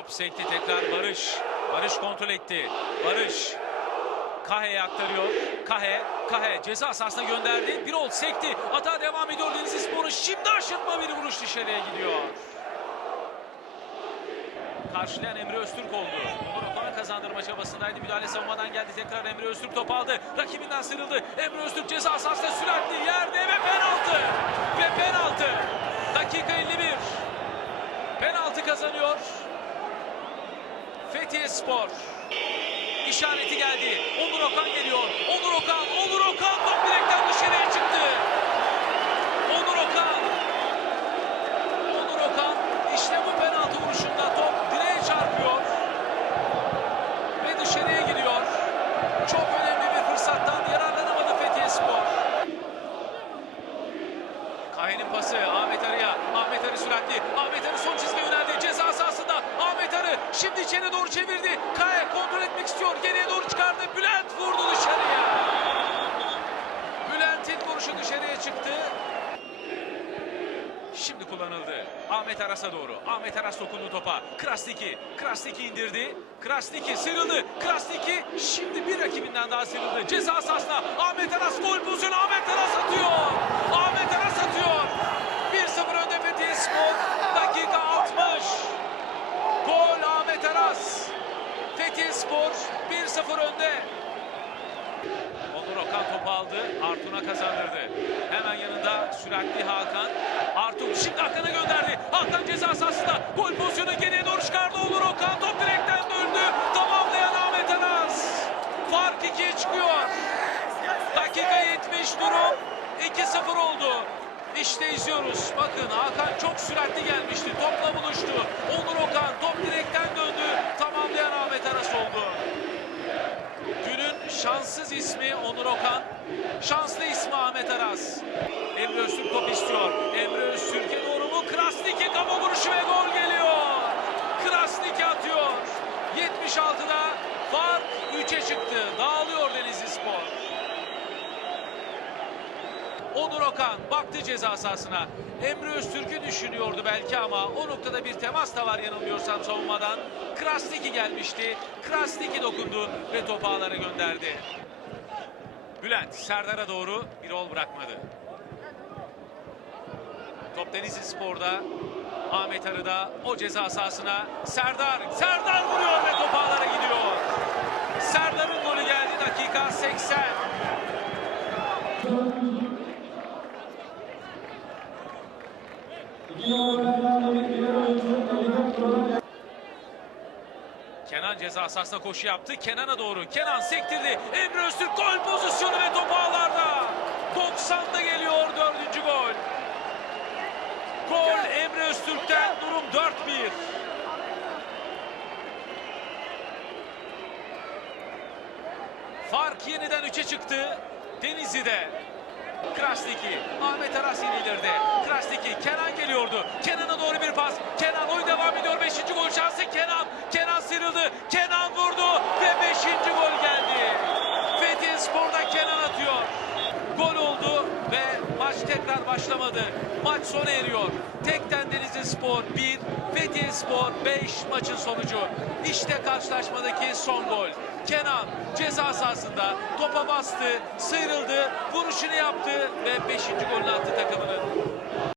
Top sekti tekrar Barış. Barış kontrol etti. Barış. Kahe'ye aktarıyor. Kahe, Kahe ceza sahasına gönderdi. Bir ol sekti. Hata devam ediyor Denizli Spor'un. Şimdi aşırtma bir vuruş dışarıya gidiyor. Karşılayan Emre Öztürk oldu. Onur Okan'ı kazandırma çabasındaydı. Müdahale savunmadan geldi. Tekrar Emre Öztürk top aldı. Rakibinden sıyrıldı. Emre Öztürk ceza sahasında süratli yerde ve penaltı. Ve penaltı. Dakika 51. Penaltı kazanıyor. Fethiye Spor. İşareti geldi. Onur Okan geliyor. Onur Okan, Onur Okan top direkten dışarıya çıktı. Onur Okan. Onur Okan işte bu penaltı vuruşunda top direğe çarpıyor. Ve dışarıya gidiyor. Çok önemli bir fırsattan yararlanamadı Fethiye Spor. Kahe'nin pası Ahmet Arı'ya. Ahmet Arı süratli. Ahmet Arı son çizgiye yöneldi. Ceza sahasında Ahmet Arı şimdi içeri doğru çevirdi. Kahe kontrol etmek istiyor. Geriye doğru çıkardı. Bülent vurdu dışarıya. Bülent'in vuruşu dışarıya çıktı. Şimdi kullanıldı. Ahmet Aras'a doğru. Ahmet Aras dokundu topa. Krasniki. Krasniki indirdi. Krasniki sıyrıldı. Krasniki şimdi bir rakibinden daha sıyrıldı. Ceza sahasına Ahmet Aras gol pozisyonu. Ahmet Aras atıyor. Ahmet Aras atıyor. 1-0 önde Fethiye Spor. Dakika 60. Gol Ahmet Aras. Fethiye Spor 1-0 önde. Onur Okan topu aldı. Artun'a kazandırdı. Hemen yanında süratli Hakan. Artun şimdi Hakan'a gönderdi. Hakan ceza sahasında. Gol pozisyonu geriye doğru çıkardı. Onur Okan top direkten döndü. Tamamlayan Ahmet Aras. Fark 2'ye çıkıyor. Dakika 70 durum 2-0 oldu. İşte izliyoruz. Bakın Hakan çok süratli gelmişti. Topla buluştu. Onur Okan top direkten döndü. Tamamlayan Ahmet Aras oldu. Günün şanssız ismi Onur Okan. Şanslı ismi Ahmet Aras. Emre Öztürk top istiyor. Emre Öztürk'e doğru mu? Krasniki kafa vuruşu ve gol geliyor. Krasniki atıyor. 76'da fark 3'e çıktı. Dağılıyor Denizli Spor. Onur Okan baktı ceza sahasına. Emre Öztürk'ü düşünüyordu belki ama o noktada bir temas da var yanılmıyorsam savunmadan. Krasniki gelmişti. Krasniki dokundu ve topu ağlara gönderdi. Bülent Serdar'a doğru bir ol bırakmadı. Top Denizli Spor'da. Ahmet Arı'da o ceza sahasına Serdar. Serdar vuruyor ve top ağlara gidiyor. Serdar'ın golü geldi dakika 80. Kenan ceza sahasına koşu yaptı. Kenan'a doğru. Kenan sektirdi. Emre Öztürk gol pozisyonu ve top ağlarda. 90'da geliyor dördüncü gol. Gol Emre Öztürk'ten durum 4-1. Fark yeniden 3'e çıktı. Denizli'de. Krasniki, Ahmet Aras indirdi. Krasniki, Kenan geliyordu. Kenan'a doğru bir pas. Kenan oyun devam ediyor. Şansı Kenan. Kenan sıyrıldı. Kenan vurdu ve beşinci gol geldi. Fethiye Spor'da Kenan atıyor. Gol oldu ve maç tekrar başlamadı. Maç sona eriyor. Tekten Denizli Spor 1, Fethiye Spor 5 maçın sonucu. İşte karşılaşmadaki son gol. Kenan ceza sahasında topa bastı, sıyrıldı, vuruşunu yaptı ve 5. golünü attı takımının.